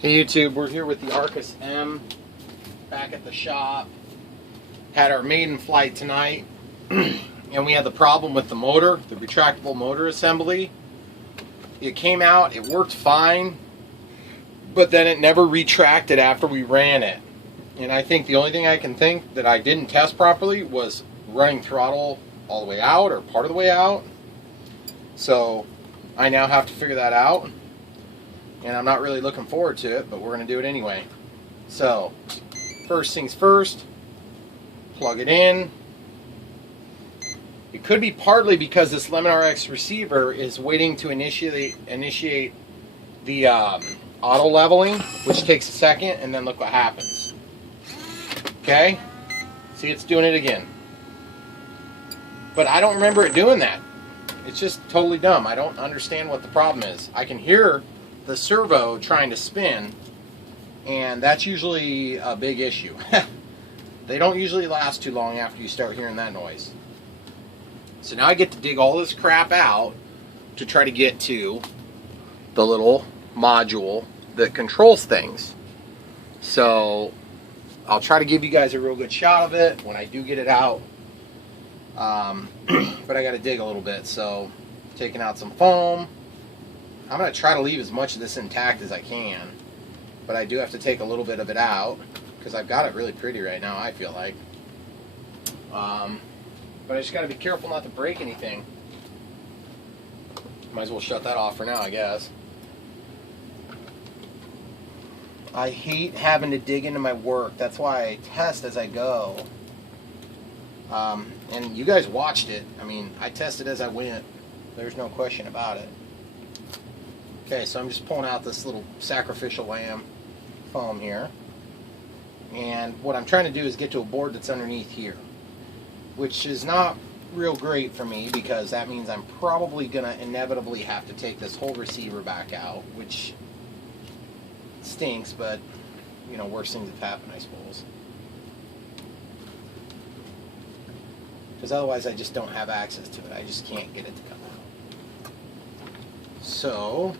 Hey YouTube, we're here with the Arcus M back at the shop. Had our maiden flight tonight and we had the problem with the motor, the retractable motor assembly. It came out, it worked fine, but then it never retracted after we ran it. And I think the only thing I can think that I didn't test properly was running throttle all the way out or part of the way out. So I now have to figure that out. And I'm not really looking forward to it, but we're going to do it anyway. So, first things first, plug it in. It could be partly because this Lemon RX receiver is waiting to initiate the auto leveling, which takes a second, and then look what happens. Okay? See, it's doing it again. But I don't remember it doing that. It's just totally dumb. I don't understand what the problem is. I can hear the servo trying to spin, and that's usually a big issue. They don't usually last too long after you start hearing that noise. So now I get to dig all this crap out to try to get to the little module that controls things. So I'll try to give you guys a real good shot of it when I do get it out. But I got to dig a little bit, so taking out some foam. I'm going to try to leave as much of this intact as I can, but I do have to take a little bit of it out because I've got it really pretty right now, I feel like. But I just got to be careful not to break anything. Might as well shut that off for now, I guess. I hate having to dig into my work. That's why I test as I go. And you guys watched it. I mean, I tested as I went. There's no question about it. Okay, so I'm just pulling out this little sacrificial lamb foam here. And what I'm trying to do is get to a board that's underneath here, which is not real great for me because that means I'm probably going to inevitably have to take this whole receiver back out, which stinks, but, you know, worse things have happened, I suppose. Because otherwise I just don't have access to it. I just can't get it to come out. So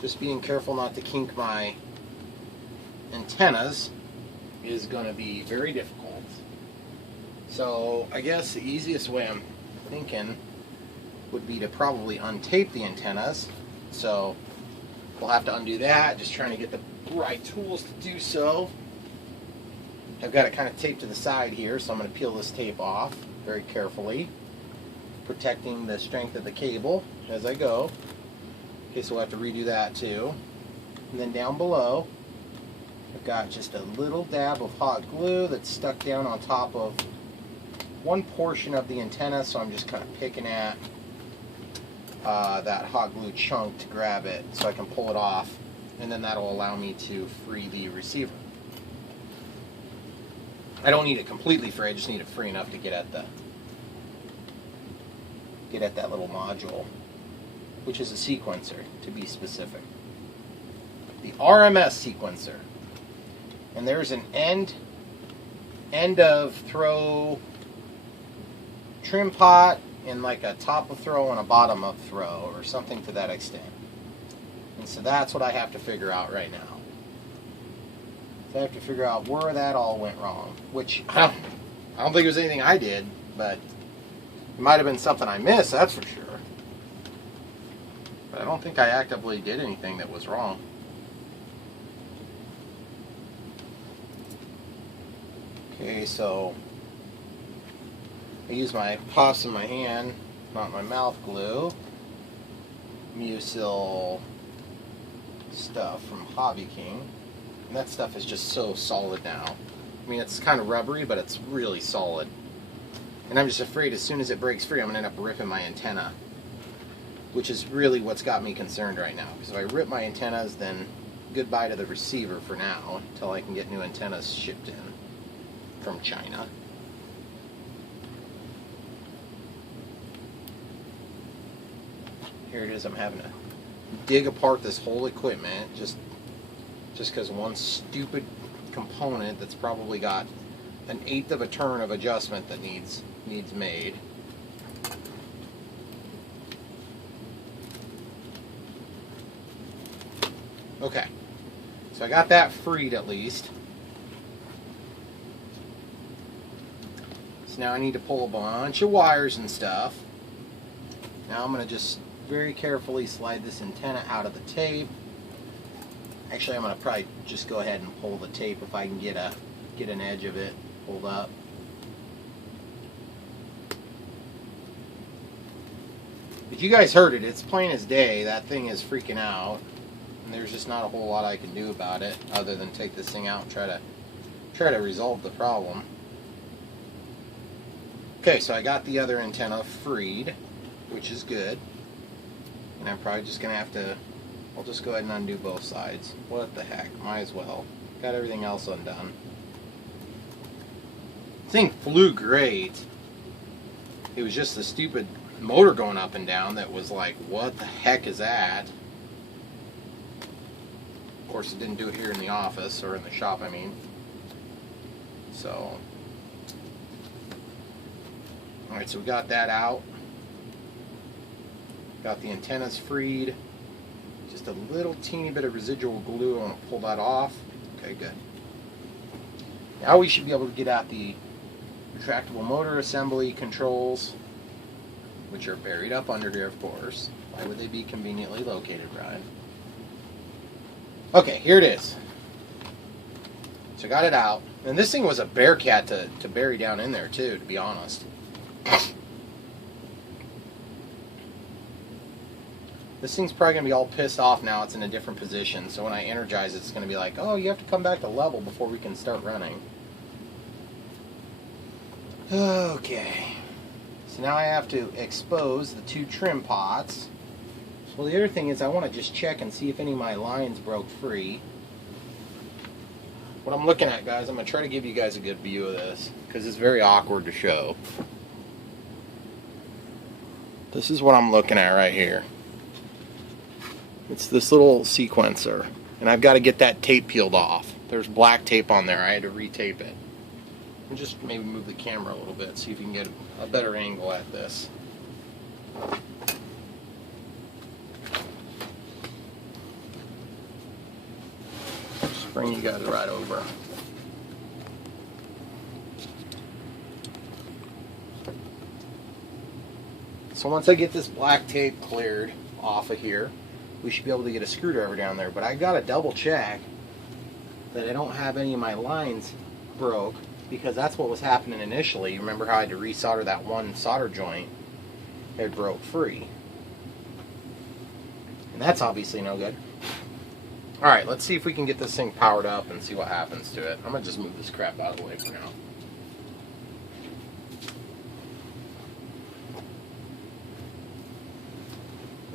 just being careful not to kink my antennas is going to be very difficult. So I guess the easiest way I'm thinking would be to probably untape the antennas. So we'll have to undo that, just trying to get the right tools to do so. I've got it kind of taped to the side here, so I'm going to peel this tape off very carefully, protecting the strength of the cable as I go. Okay, so we'll have to redo that too. And then down below, I've got just a little dab of hot glue that's stuck down on top of one portion of the antenna, so I'm just kind of picking at that hot glue chunk to grab it so I can pull it off, and then that'll allow me to free the receiver. I don't need it completely free, I just need it free enough to get at that little module, which is a sequencer, to be specific. The RMS sequencer. And there's an end of throw trim pot and like a top of throw and a bottom of throw or something to that extent. And so that's what I have to figure out right now. So I have to figure out where that all went wrong, which I don't think it was anything I did, but it might have been something I missed, that's for sure. But I don't think I actively did anything that was wrong. Okay, so I use my puffs in my hand, not my mouth glue. Mucil stuff from Hobby King. And that stuff is just so solid now. I mean, it's kind of rubbery, but it's really solid. And I'm just afraid as soon as it breaks free, I'm going to end up ripping my antenna, which is really what's got me concerned right now. Because if I rip my antennas, then goodbye to the receiver for now, until I can get new antennas shipped in from China. Here it is, I'm having to dig apart this whole equipment just because one stupid component that's probably got 1/8 of a turn of adjustment that needs made. Okay, so I got that freed at least. So now I need to pull a bunch of wires and stuff. Now I'm going to just very carefully slide this antenna out of the tape. Actually, I'm going to probably just go ahead and pull the tape if I can get an edge of it pulled up. But you guys heard it. It's plain as day. That thing is freaking out. And there's just not a whole lot I can do about it other than take this thing out and try to resolve the problem. Okay, so I got the other antenna freed, which is good. And I'm probably just going to have to, I'll just go ahead and undo both sides. What the heck, might as well. Got everything else undone. Thing flew great. It was just the stupid motor going up and down that was like, what the heck is that? Of course, it didn't do it here in the office, or in the shop, I mean. So... Alright, so we got that out. Got the antennas freed. Just a little teeny bit of residual glue. I want to pull that off. Okay, good. Now we should be able to get out the retractable motor assembly controls, which are buried up under here, of course. Why would they be conveniently located, Brian? Okay, here it is. So I got it out. And this thing was a bear cat to bury down in there, too, to be honest. This thing's probably going to be all pissed off now. It's in a different position. So when I energize it, it's going to be like, oh, you have to come back to level before we can start running. Okay. So now I have to expose the two trim pots. Well, the other thing is I want to just check and see if any of my lines broke free. What I'm looking at, guys, I'm going to try to give you guys a good view of this, because it's very awkward to show. This is what I'm looking at right here. It's this little sequencer, and I've got to get that tape peeled off. There's black tape on there. I had to retape it. And just maybe move the camera a little bit, see if you can get a better angle at this. Just bring you guys right over. So once I get this black tape cleared off of here, we should be able to get a screwdriver down there. But I got to double check that I don't have any of my lines broke, because that's what was happening initially. You remember how I had to resolder that one solder joint? It broke free. And that's obviously no good. Alright, let's see if we can get this thing powered up and see what happens to it. I'm going to just move this crap out of the way for now.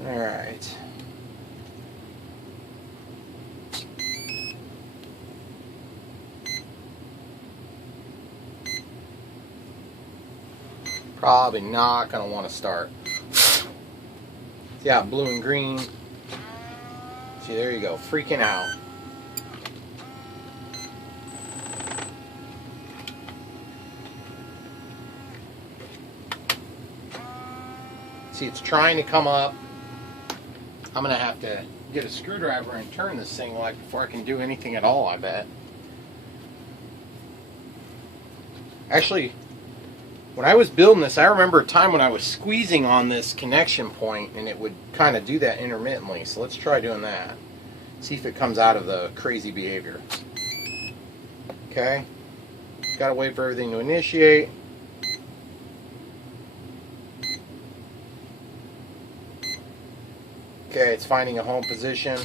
Alright. Probably not going to want to start. Yeah, blue and green. See, there you go. Freaking out. See, it's trying to come up. I'm going to have to get a screwdriver and turn this thing like before I can do anything at all, I bet. Actually, when I was building this, I remember a time when I was squeezing on this connection point and it would kind of do that intermittently. So let's try doing that. See if it comes out of the crazy behavior. Okay. Gotta wait for everything to initiate. Okay, it's finding a home position.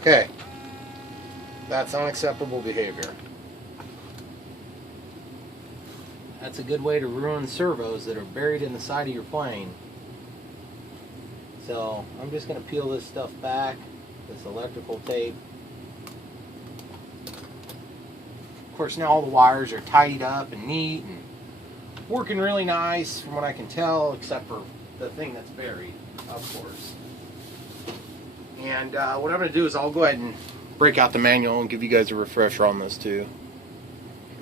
Okay, that's unacceptable behavior. That's a good way to ruin servos that are buried in the side of your plane. So I'm just going to peel this stuff back, this electrical tape. Of course, now all the wires are tidied up and neat and working really nice from what I can tell, except for the thing that's buried, of course. And what I'm going to do is I'll go ahead and break out the manual and give you guys a refresher on this too.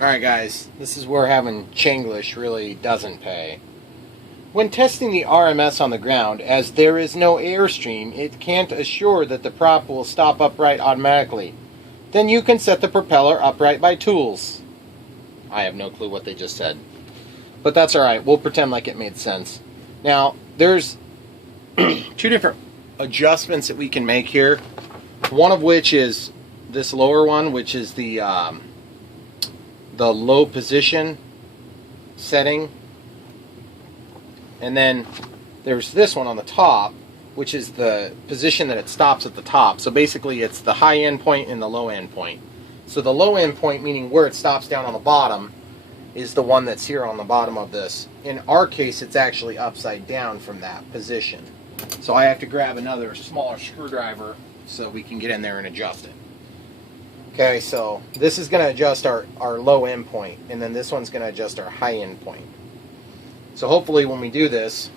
Alright guys, this is where having Chinglish really doesn't pay. When testing the RMS on the ground, as there is no airstream, it can't assure that the prop will stop upright automatically. Then you can set the propeller upright by tools. I have no clue what they just said. But that's alright, we'll pretend like it made sense. Now, there's two different adjustments that we can make here. One of which is this lower one, which is the low position setting, and then there's this one on the top, which is the position that it stops at the top. So basically it's the high end point and the low end point. So the low end point, meaning where it stops down on the bottom, is the one that's here on the bottom of this. In our case, it's actually upside down from that position. So I have to grab another smaller screwdriver so we can get in there and adjust it. Okay, so this is going to adjust our low end point, and then this one's going to adjust our high end point. So hopefully when we do this,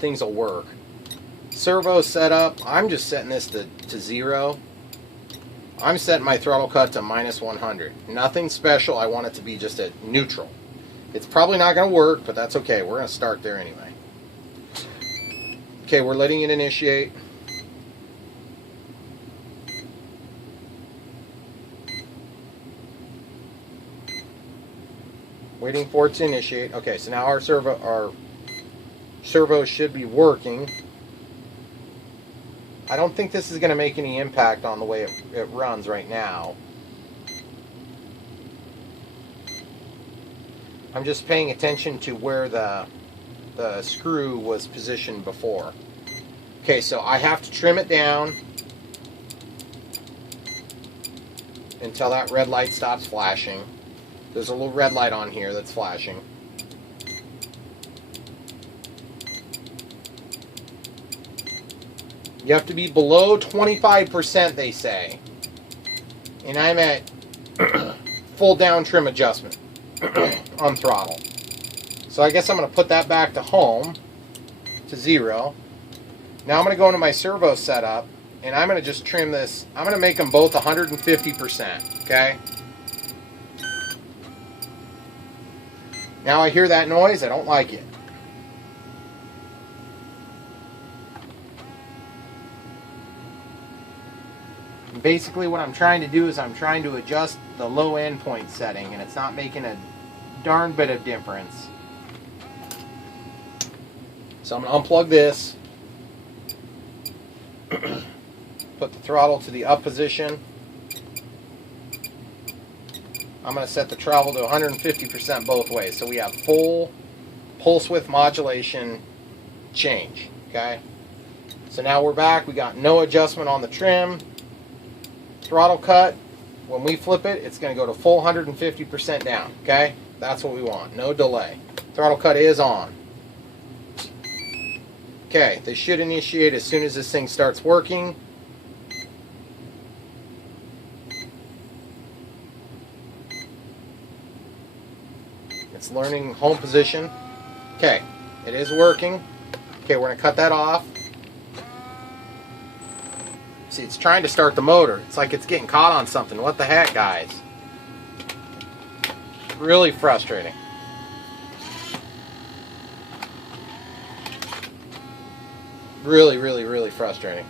things will work. Servo setup, I'm just setting this to 0. I'm setting my throttle cut to -100. Nothing special, I want it to be just a neutral. It's probably not going to work, but that's okay. We're going to start there anyway. Okay, we're letting it initiate. Waiting for it to initiate. Okay, so now our servo should be working. I don't think this is going to make any impact on the way it runs right now. I'm just paying attention to where the screw was positioned before. Okay, so I have to trim it down until that red light stops flashing. There's a little red light on here that's flashing. You have to be below 25%, they say. And I'm at full down trim adjustment on throttle. So I guess I'm going to put that back to home, to 0. Now I'm going to go into my servo setup, and I'm going to just trim this. I'm going to make them both 150%, okay? Now I hear that noise, I don't like it. And basically what I'm trying to do is I'm trying to adjust the low end point setting, and it's not making a darn bit of difference. So I'm going to unplug this, put the throttle to the up position. I'm going to set the travel to 150% both ways. So we have full pulse width modulation change. Okay? So now we're back. We got no adjustment on the trim. Throttle cut. When we flip it, it's going to go to full 150% down. Okay? That's what we want. No delay. Throttle cut is on. Okay. They should initiate as soon as this thing starts working. It's learning home position. Okay, it is working. Okay, we're going to cut that off. See, it's trying to start the motor. It's like it's getting caught on something. What the heck, guys? Really frustrating. Really, really, really frustrating.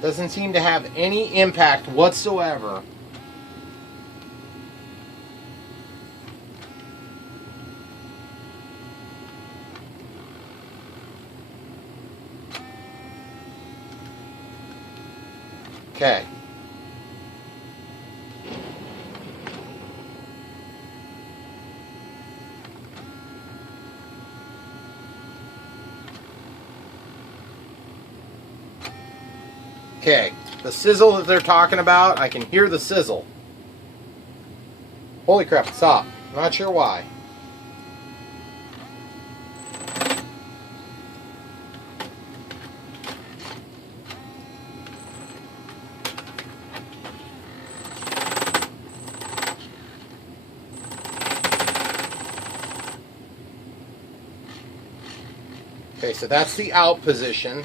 Doesn't seem to have any impact whatsoever. Okay. Okay, the sizzle that they're talking about, I can hear the sizzle. Holy crap, it stopped. Not sure why. Okay, so that's the out position.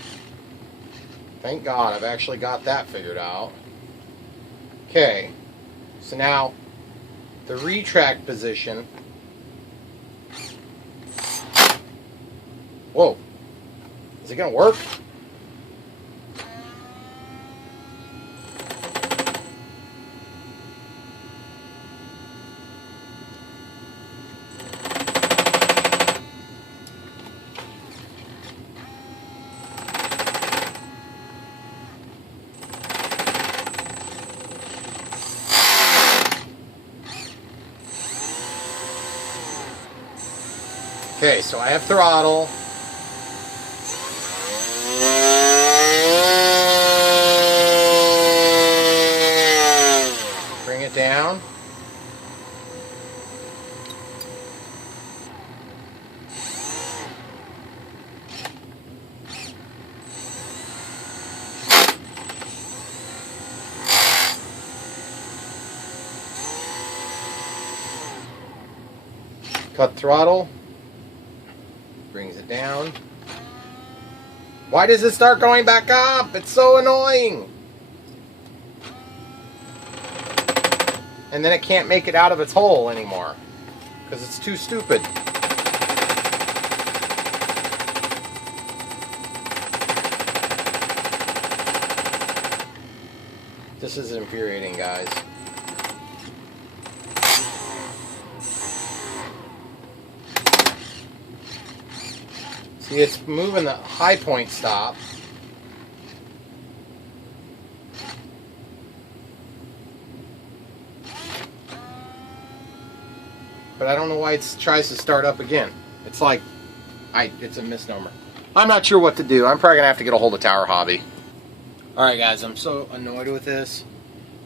Thank God I've actually got that figured out. Okay, so now the retract position. Whoa, is it gonna work? Okay, so I have throttle. Bring it down. Cut throttle. Brings it down. Why does it start going back up? It's so annoying. And then it can't make it out of its hole anymore because it's too stupid. This is infuriating, guys. See, it's moving the high point stop. But I don't know why it tries to start up again. It's like, it's a misnomer. I'm not sure what to do. I'm probably going to have to get a hold of Tower Hobby. Alright guys, I'm so annoyed with this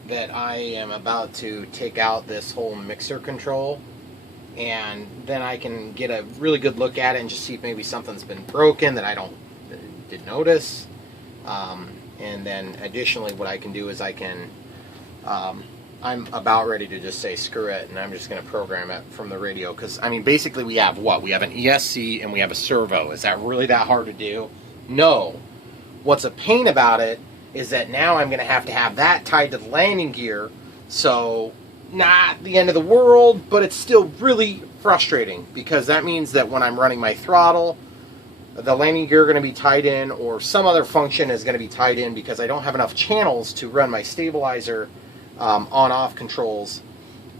that I am about to take out this whole mixer control. And then I can get a really good look at it and just see if maybe something's been broken that I did notice. And then additionally what I can do is I can, I'm about ready to just say screw it, and I'm just going to program it from the radio. Because, I mean, basically we have what? We have an ESC and we have a servo. Is that really that hard to do? No. What's a pain about it is that now I'm going to have that tied to the landing gear. So, not the end of the world, but it's still really frustrating. Because that means that when I'm running my throttle, the landing gear is going to be tied in, or some other function is going to be tied in, because I don't have enough channels to run my stabilizer on-off controls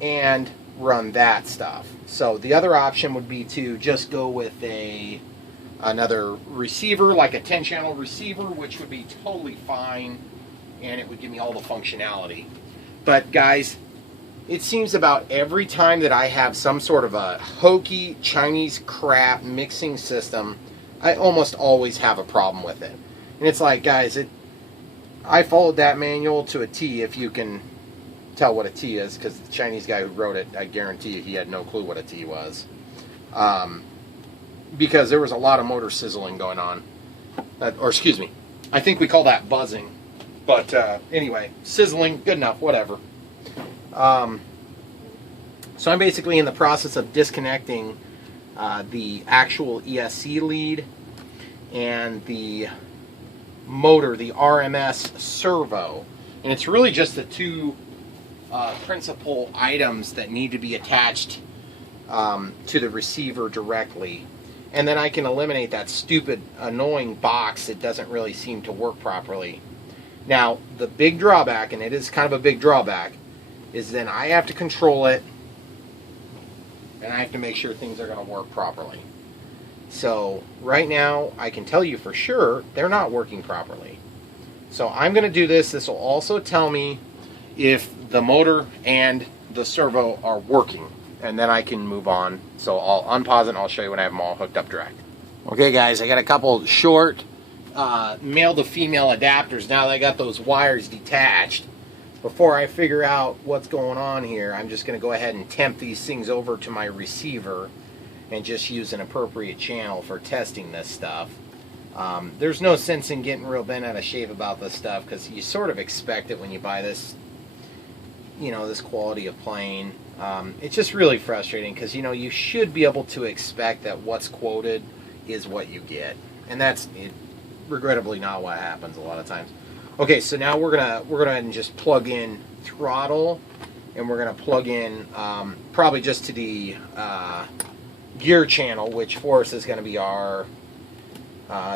and run that stuff. So the other option would be to just go with another receiver, like a 10-channel receiver, which would be totally fine, and it would give me all the functionality. But guys, it seems about every time that I have some sort of a hokey Chinese crap mixing system, I almost always have a problem with it. And it's like, guys, I followed that manual to a T, if you can tell what a T is, because the Chinese guy who wrote it, I guarantee you he had no clue what a T was. Because there was a lot of motor sizzling going on. Or excuse me, I think we call that buzzing. But anyway, sizzling, good enough, whatever. So I'm basically in the process of disconnecting the actual ESC lead and the motor, the RMS servo. And it's really just the two principal items that need to be attached to the receiver directly. And then I can eliminate that stupid, annoying box that doesn't really seem to work properly. Now, the big drawback, and it is kind of a big drawback, is then I have to control it, and I have to make sure things are going to work properly. So, right now, I can tell you for sure, they're not working properly. So, I'm going to do this. This will also tell me if the motor and the servo are working, and then I can move on. So, I'll unpause it, and I'll show you when I have them all hooked up direct. Okay, guys, I got a couple short male to female adapters now that I got those wires detached. Before I figure out what's going on here, I'm just going to go ahead and temp these things over to my receiver and just use an appropriate channel for testing this stuff. There's no sense in getting real bent out of shape about this stuff, because you sort of expect it when you buy this, you know, this quality of plane. It's just really frustrating, because, you know, you should be able to expect that what's quoted is what you get. And that's it. regrettably not what happens a lot of times. Okay, so now we're gonna go ahead and just plug in throttle, and we're gonna plug in probably just to the gear channel, which for us is gonna be our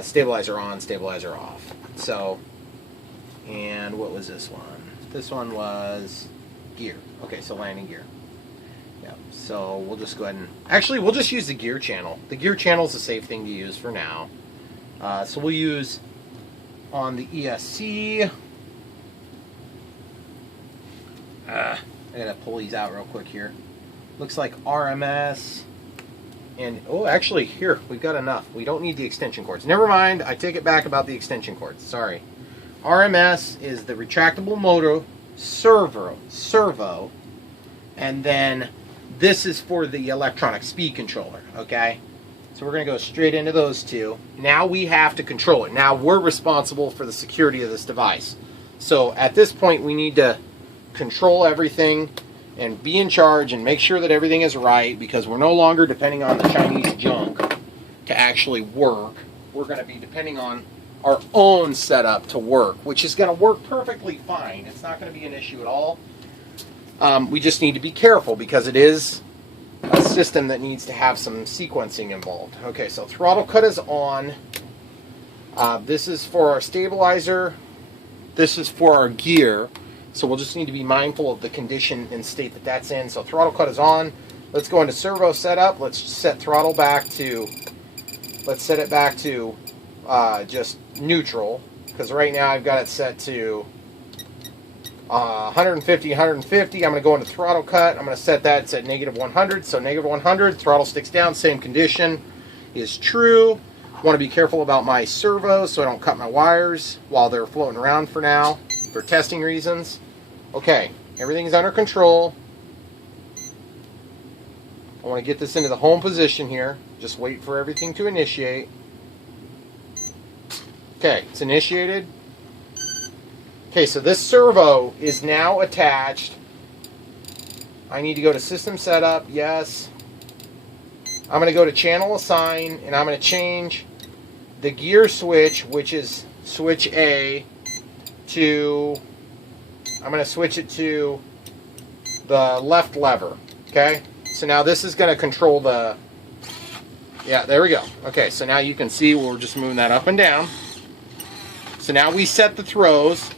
stabilizer on, stabilizer off. So, and what was this one? This one was gear. Okay, so landing gear. Yeah, so we'll just go ahead and, actually we'll just use the gear channel. The gear channel is a safe thing to use for now. So we'll use on the ESC. I gotta pull these out real quick here. Looks like RMS. And, oh, actually, here, we've got enough. We don't need the extension cords. Never mind, I take it back about the extension cords. Sorry. RMS is the retractable motor servo. And then this is for the electronic speed controller, okay? So we're going to go straight into those two. Now we have to control it. Now we're responsible for the security of this device. So at this point, we need to control everything and be in charge and make sure that everything is right, because we're no longer depending on the Chinese junk to actually work. We're going to be depending on our own setup to work, which is going to work perfectly fine. It's not going to be an issue at all. We just need to be careful because it is a system that needs to have some sequencing involved. Okay, so throttle cut is on. This is for our stabilizer. This is for our gear. So we'll just need to be mindful of the condition and state that that's in. So throttle cut is on. Let's go into servo setup. Let's set throttle back to, let's set it back to just neutral, because right now I've got it set to 150, 150. I'm going to go into throttle cut. I'm going to set that, it's at negative 100. So negative 100, throttle sticks down, same condition is true. Want to be careful about my servo so I don't cut my wires while they're floating around for now, for testing reasons. Okay, everything's under control. I want to get this into the home position here. Just wait for everything to initiate. Okay, it's initiated. Okay, so this servo is now attached. I need to go to system setup, yes. I'm going to go to channel assign, and I'm going to change the gear switch, which is switch A, to, I'm going to switch it to the left lever, okay? So now this is going to control the, yeah, there we go. Okay, so now you can see we're just moving that up and down. So now we set the throws,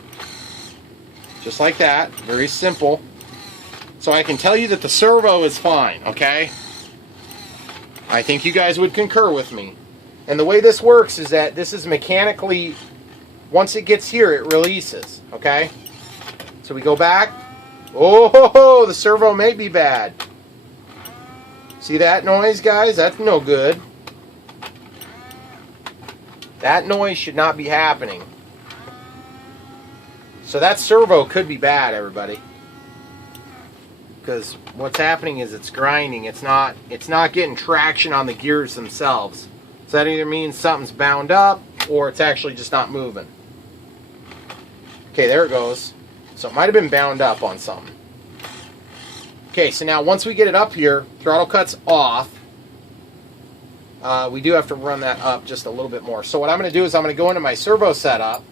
just like that, very simple. So I can tell you that the servo is fine, okay? I think you guys would concur with me. And the way this works is that this is mechanically, once it gets here, it releases, okay? So we go back. Oh, the servo may be bad. See that noise, guys? That's no good. That noise should not be happening. So that servo could be bad, everybody. Because what's happening is it's grinding. It's not getting traction on the gears themselves. So that either means something's bound up or it's actually just not moving. Okay, there it goes. So it might have been bound up on something. Okay, so now once we get it up here, throttle cut's off. We do have to run that up just a little bit more. So what I'm going to do is I'm going to go into my servo setup.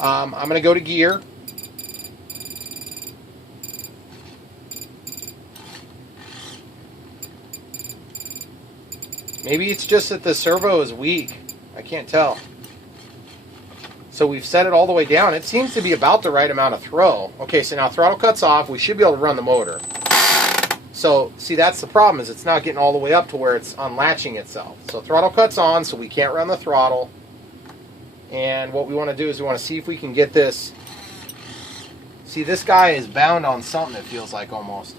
I'm going to go to gear. Maybe it's just that the servo is weak. I can't tell. So we've set it all the way down. It seems to be about the right amount of throw. Okay, so now throttle cut's off. We should be able to run the motor. So, see, that's the problem, is it's not getting all the way up to where it's unlatching itself. So throttle cut's on, so we can't run the throttle. And what we want to do is we want to see if we can get this. See, this guy is bound on something, it feels like, almost.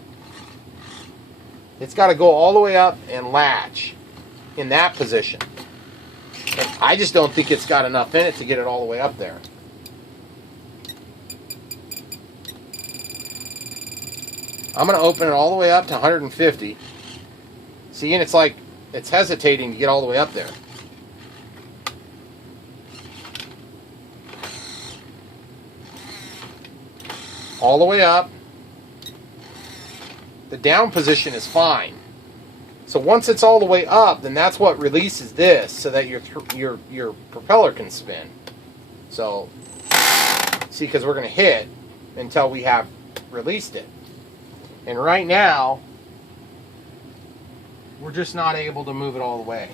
It's got to go all the way up and latch in that position. And I just don't think it's got enough in it to get it all the way up there. I'm going to open it all the way up to 150. See, and it's like it's hesitating to get all the way up there. All the way up. The down position is fine. So once it's all the way up, then that's what releases this so that your propeller can spin. So, see, because we're going to hit until we have released it. And right now, we're just not able to move it all the way.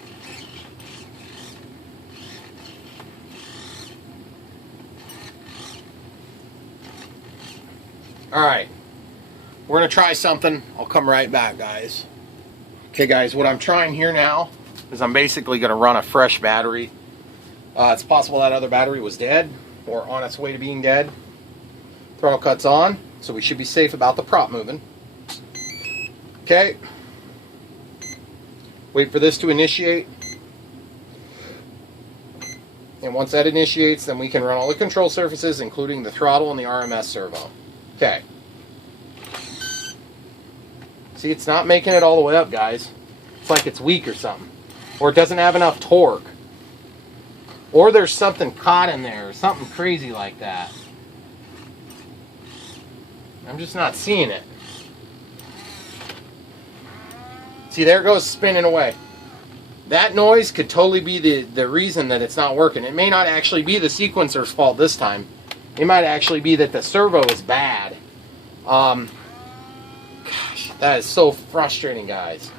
Alright, we're going to try something. I'll come right back, guys. Okay, guys, what I'm trying here now is I'm basically going to run a fresh battery. It's possible that other battery was dead or on its way to being dead. Throttle cuts on, so we should be safe about the prop moving. Okay. Wait for this to initiate. And once that initiates, then we can run all the control surfaces, including the throttle and the RMS servo. Okay. See, it's not making it all the way up, guys. It's like it's weak or something. Or it doesn't have enough torque. Or there's something caught in there, or something crazy like that. I'm just not seeing it. See, there it goes spinning away. That noise could totally be the reason that it's not working. It may not actually be the sequencer's fault this time. It might actually be that the servo is bad. Gosh, that is so frustrating, guys.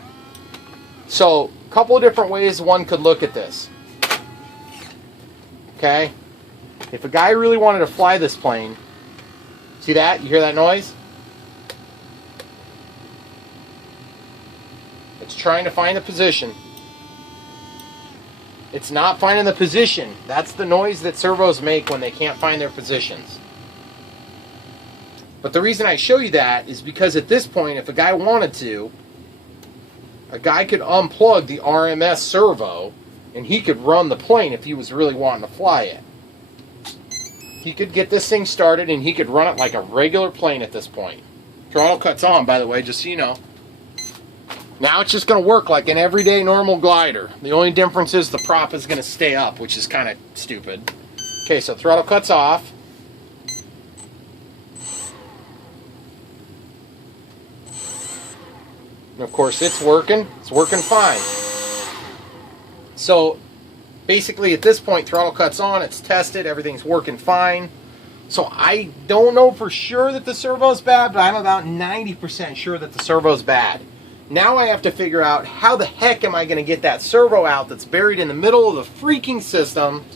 So, a couple of different ways one could look at this. Okay? If a guy really wanted to fly this plane, see that? You hear that noise? It's trying to find the position. It's not finding the position. That's the noise that servos make when they can't find their positions. But the reason I show you that is because at this point, if a guy wanted to, a guy could unplug the RMS servo and he could run the plane if he was really wanting to fly it. He could get this thing started and he could run it like a regular plane at this point. Throttle cuts on, by the way, just so you know. Now it's just going to work like an everyday normal glider. The only difference is the prop is going to stay up, which is kind of stupid. Okay, so throttle cuts off. And of course it's working. It's working fine. So basically at this point throttle cuts on, it's tested, everything's working fine. So I don't know for sure that the servo's bad, but I'm about 90% sure that the servo's bad. Now I have to figure out how the heck am I going to get that servo out that's buried in the middle of the freaking system.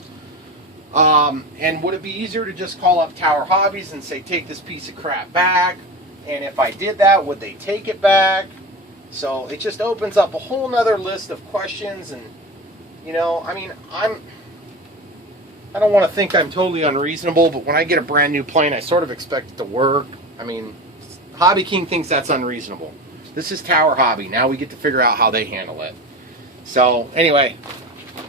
And would it be easier to just call up Tower Hobbies and say, take this piece of crap back? And if I did that, would they take it back? So it just opens up a whole nother list of questions. And, you know, I mean, I don't want to think I'm totally unreasonable, but when I get a brand new plane, I sort of expect it to work. I mean, Hobby King thinks that's unreasonable. This is Tower Hobby. Now we get to figure out how they handle it. So, anyway,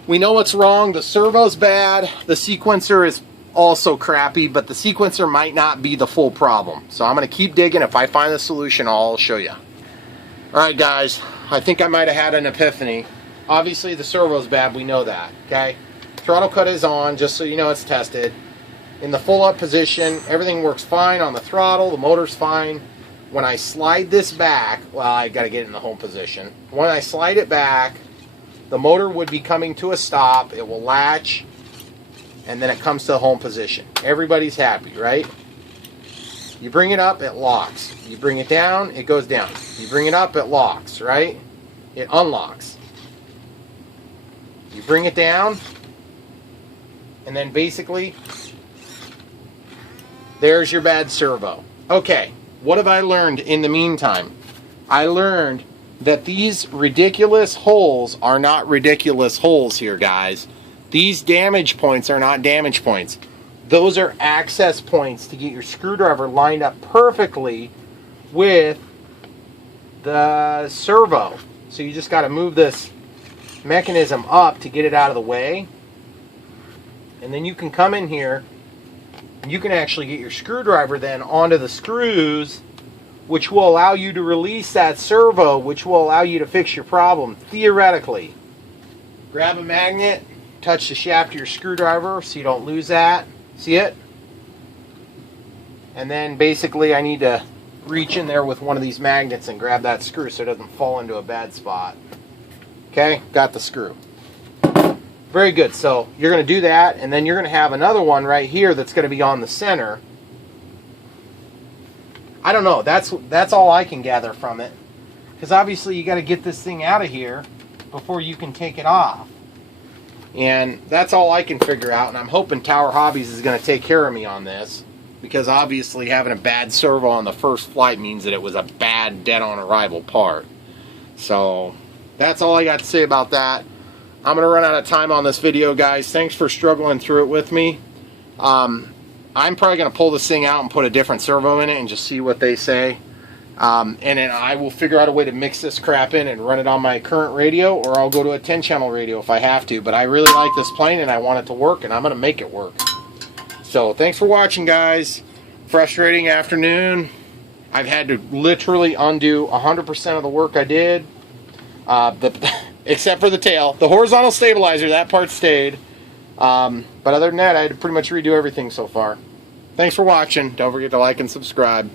we know what's wrong. The servo's bad. The sequencer is also crappy, but the sequencer might not be the full problem. So I'm going to keep digging. If I find the solution, I'll show you. Alright, guys. I think I might have had an epiphany. Obviously, the servo's bad. We know that. Okay? Throttle cut is on, just so you know it's tested. In the full up position, everything works fine on the throttle. The motor's fine. When I slide this back, well, I got to get it in the home position. When I slide it back, the motor would be coming to a stop. It will latch, and then it comes to the home position. Everybody's happy, right? You bring it up, it locks. You bring it down, it goes down. You bring it up, it locks, right? It unlocks. You bring it down, and then basically, there's your bad servo. Okay. What have I learned in the meantime? I learned that these ridiculous holes are not ridiculous holes here, guys. These damage points are not damage points. Those are access points to get your screwdriver lined up perfectly with the servo. So you just got to move this mechanism up to get it out of the way. And then you can come in here you can actually get your screwdriver then onto the screws, which will allow you to release that servo, which will allow you to fix your problem, theoretically. Grab a magnet, touch the shaft of your screwdriver so you don't lose that. See it? And then basically I need to reach in there with one of these magnets and grab that screw so it doesn't fall into a bad spot. Okay, got the screw. Very good. So you're going to do that, and then you're going to have another one right here that's going to be on the center. I don't know. That's all I can gather from it, because obviously you got to get this thing out of here before you can take it off. And that's all I can figure out, and I'm hoping Tower Hobbies is going to take care of me on this, because obviously having a bad servo on the first flight means that it was a bad dead-on arrival part. So that's all I got to say about that. I'm going to run out of time on this video, guys. Thanks for struggling through it with me. I'm probably going to pull this thing out and put a different servo in it and just see what they say. And then I will figure out a way to mix this crap in and run it on my current radio, or I'll go to a 10-channel radio if I have to. But I really like this plane and I want it to work, and I'm going to make it work. So thanks for watching, guys. Frustrating afternoon. I've had to literally undo 100% of the work I did, except for the tail. The horizontal stabilizer, that part stayed. But other than that, I had to pretty much redo everything so far. Thanks for watching. Don't forget to like and subscribe.